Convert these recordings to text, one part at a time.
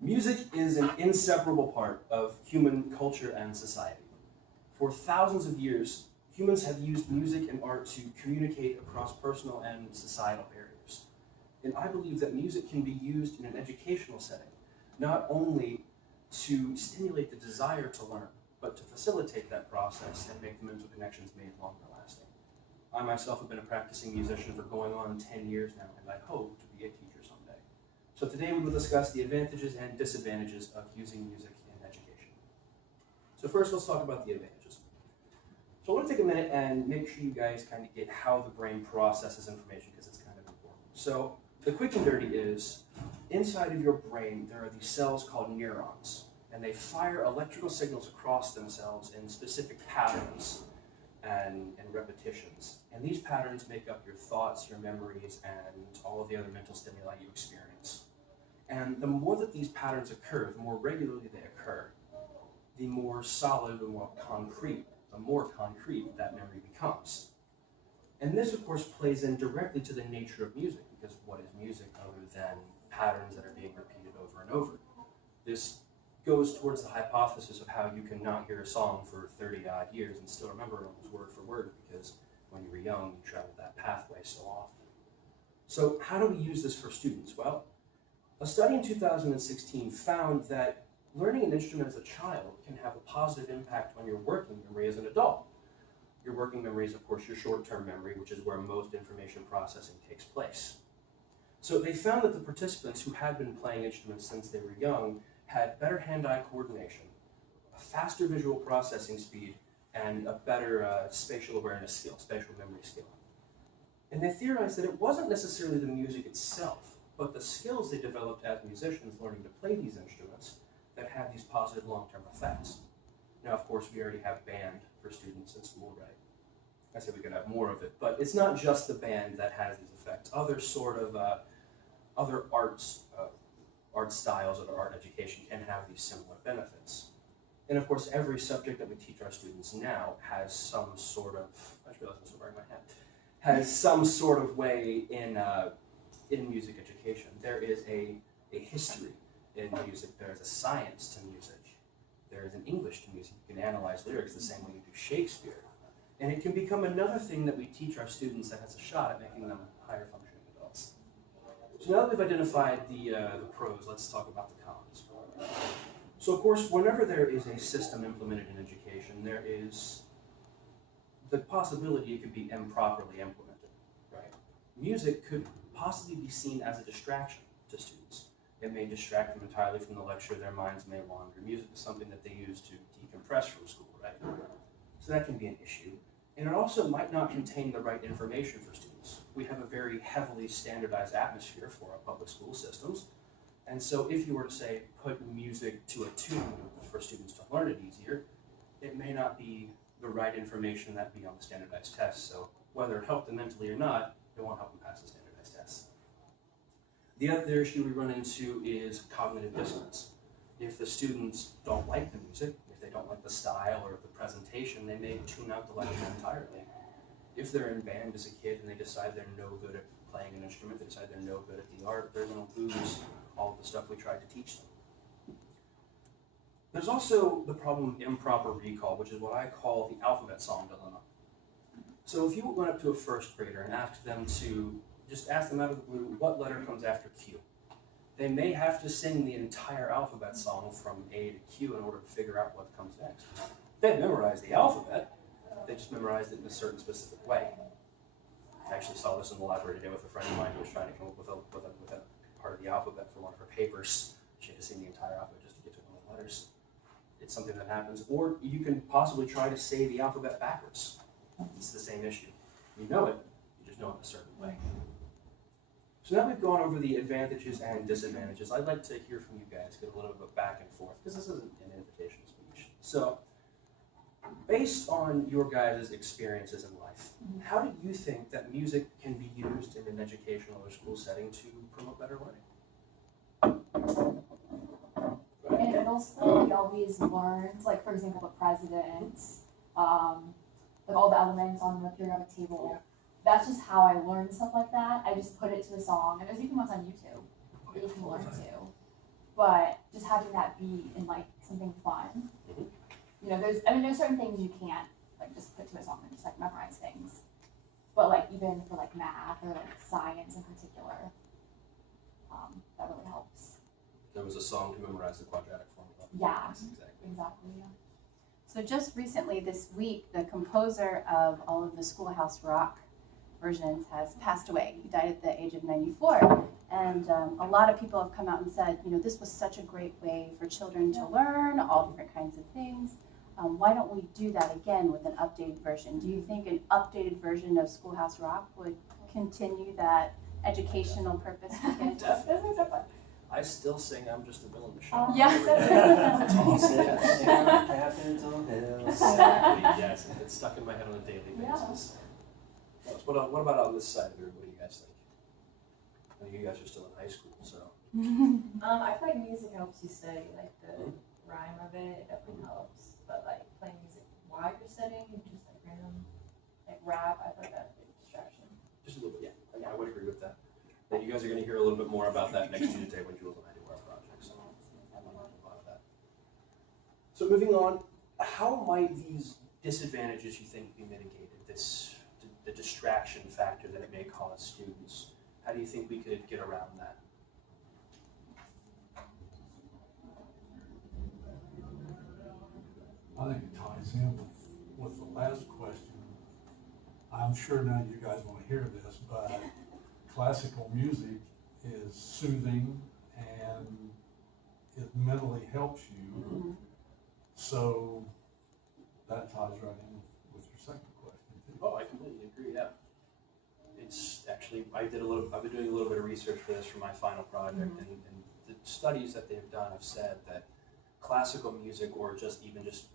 Music is an inseparable part of human culture and society. For thousands of years, humans have used music and art to communicate across personal and societal barriers. And I believe that music can be used in an educational setting, not only to stimulate the desire to learn, but to facilitate that process and make the mental connections made longer lasting. I myself have been a practicing musician for going on 10 years now, and I hope to be a teacher someday. So today we will discuss the advantages and disadvantages of using music in education. So first, let's talk about the advantages. So I want to take a minute and make sure you guys kind of get how the brain processes information, because it's kind of important. So the quick and dirty is, inside of your brain, there are these cells called neurons, and they fire electrical signals across themselves in specific patterns and repetitions. And these patterns make up your thoughts, your memories, and all of the other mental stimuli you experience. And the more that these patterns occur, the more regularly they occur, the more solid, the more concrete that memory becomes. And this, of course, plays in directly to the nature of music, because what is music other than patterns that are being repeated over and over? This goes towards the hypothesis of how you can not hear a song for 30-odd years and still remember it almost word for word, because when you were young, you traveled that pathway so often. So how do we use this for students? Well, a study in 2016 found that learning an instrument as a child can have a positive impact on your working memory as an adult. Your working memory is, of course, your short-term memory, which is where most information processing takes place. So they found that the participants who had been playing instruments since they were young had better hand-eye coordination, a faster visual processing speed, and a better spatial awareness skill, spatial memory skill. And they theorized that it wasn't necessarily the music itself, but the skills they developed as musicians learning to play these instruments that had these positive long-term effects. Now, of course, we already have band for students in school, right? I said we could have more of it, but it's not just the band that has these effects. Other sort of other art styles or art education can have these similar benefits. And of course, every subject that we teach our students now has some sort of, I just realized I'm still wearing my hat, has some sort of way in music education. There is a history in music, there is a science to music, there is an English to music. You can analyze lyrics the same way you do Shakespeare. And it can become another thing that we teach our students that has a shot at making them higher functioning adults. So now that we've identified the pros, let's talk about the cons. So of course, whenever there is a system implemented in education, there is the possibility it could be improperly implemented, right? Music could possibly be seen as a distraction to students. It may distract them entirely from the lecture, their minds may wander. Music is something that they use to decompress from school, right? So that can be an issue. And it also might not contain the right information for students. We have a very heavily standardized atmosphere for our public school systems. And so if you were to say, put music to a tune for students to learn it easier, it may not be the right information that be on the standardized tests. So whether it helped them mentally or not, it won't help them pass the standardized tests. The other issue we run into is cognitive dissonance. If the students don't like the music, if they don't like the style or the presentation, they may tune out the lecture entirely. If they're in band as a kid and they decide they're no good at playing an instrument, they decide they're no good at the art, they're going to lose all of the stuff we tried to teach them. There's also the problem of improper recall, which is what I call the alphabet song dilemma. So if you went up to a first grader and asked them out of the blue, what letter comes after Q? They may have to sing the entire alphabet song from A to Q in order to figure out what comes next. They memorized the alphabet, they just memorized it in a certain specific way. I actually saw this in the library today with a friend of mine who was trying to come up with a part of the alphabet for one of her papers. She had to sing the entire alphabet just to get to one of the letters. It's something that happens. Or you can possibly try to say the alphabet backwards. It's the same issue. You know it, you just know it in a certain way. So now we've gone over the advantages and disadvantages. I'd like to hear from you guys, get a little bit of a back and forth, because this isn't an invitation speech. So, based on your guys' experiences in life, how do you think that music can be used in an educational or school setting to promote better learning? In middle school, we always learned, like for example, the presidents, like all the elements on the periodic table. Yeah. That's just how I learned stuff like that. I just put it to the song, and as you can watch on YouTube, you can learn too. but just having that be in like something fun. Mhm. You know, there's certain things you can't like just put to a song and just like memorize things. But like even for like math or like science in particular, that really helps. There was a song to memorize the quadratic formula. Yeah. Yes, exactly. Exactly. Yeah. So just recently this week, the composer of all of the Schoolhouse Rock versions has passed away. He died at the age of 94. And a lot of people have come out and said, you know, this was such a great way for children to learn all different kinds of things. Why don't we do that again with an updated version? Do you think an updated version of Schoolhouse Rock would continue that educational purpose for kids? Definitely. I still sing I'm Just a Bill in the Show. Yeah. every day. That's awesome. Yes. Capstone Hill. Exactly, yes. It's stuck in my head on a daily Yeah. basis. What about on this side of the room? What do you guys think? I think you guys are still in high school, so. I feel like music helps you study, like the rhyme of it definitely helps. But like playing music while you're studying, just like random, like rap, I feel like that's a big distraction. Just a little bit, yeah. I would agree with that. And you guys are going to hear a little bit more about that next Tuesday when Jules and I do our project. So I want to learn a lot of that. So moving on, how might these disadvantages you think be mitigated? The distraction factor that it may cause students. How do you think we could get around that? I think it ties in with the last question. I'm sure none of you guys want to hear this, but classical music is soothing and it mentally helps you. So that ties right in with your second question too. Oh, I completely agree. Yeah, it's actually I've been doing a little bit of research for this for my final project, and the studies that they've done have said that classical music or just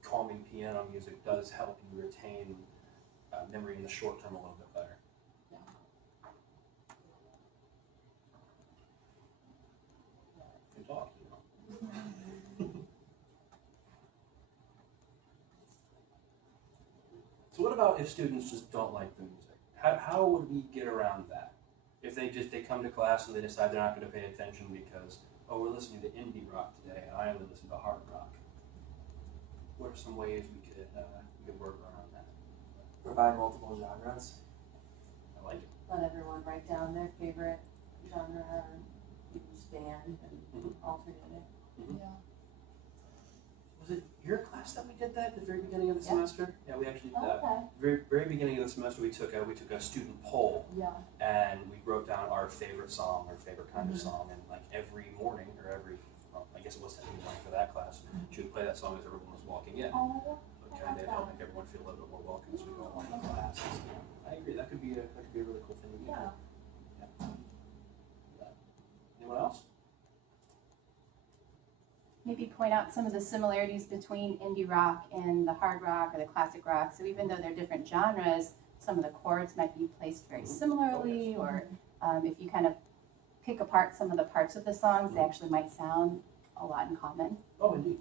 calming piano music does help you retain memory in the short term a little bit better. Good talk, you know. So what about if students just don't like the music? How would we get around that? If they come to class and they decide they're not going to pay attention because, oh, we're listening to indie rock today and I only listen to hard rock. What are some ways we could work around that? Provide multiple genres. I like it. Let everyone write down their favorite genre and each band and alternate it. Yeah. Was it your class that we did that at the very beginning of the Yeah. semester? Yeah, we actually Okay. very beginning of the semester we took a student poll Yeah. and we wrote down our favorite song, our favorite kind of song, and like every morning or I guess it was every morning for that class, she would play that song as everyone was walking in. Oh. So it kind of helped make everyone feel a little bit more welcome as we go along in classes. I agree. That could be a really cool thing to do. Yeah. Yeah. Anyone else? Maybe point out some of the similarities between indie rock and the hard rock or the classic rock. So even though they're different genres, some of the chords might be placed very similarly, or if you kind of pick apart some of the parts of the songs, they actually might sound a lot in common. Oh, indeed.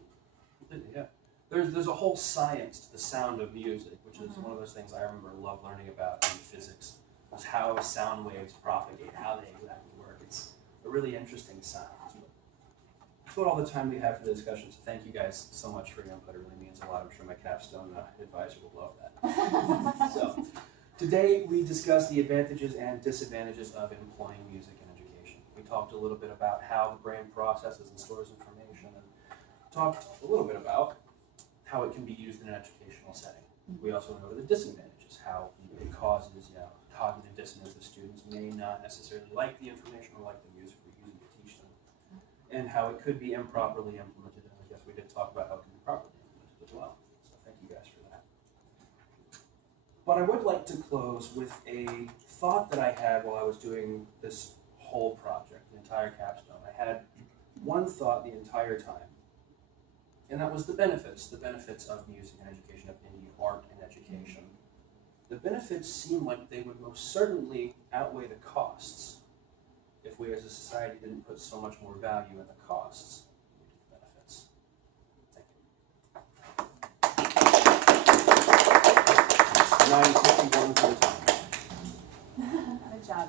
Completely, yeah. There's a whole science to the sound of music, which is one of those things I remember learning about in physics, was how sound waves propagate, how they exactly work. It's a really interesting science. That's what all the time we have for the discussion, so thank you guys so much for your input. It really means a lot. I'm sure my Capstone advisor will love that. So, today we discussed the advantages and disadvantages of employing music in education. We talked a little bit about how the brain processes and stores information, and talked a little bit about how it can be used in an educational setting. We also went over the disadvantages, how it causes cognitive dissonance if students may not necessarily like the information or like the music we're using to teach them, and how it could be improperly implemented. And I guess we did talk about how it can be properly implemented as well. So thank you guys for that. But I would like to close with a thought that I had while I was doing this whole project, the entire capstone. I had one thought the entire time, and that was the benefits of music and education, of indie art and education. The benefits seem like they would most certainly outweigh the costs if we as a society didn't put so much more value in the costs than the benefits. Thank you. It's 9:51 for the time. Good job.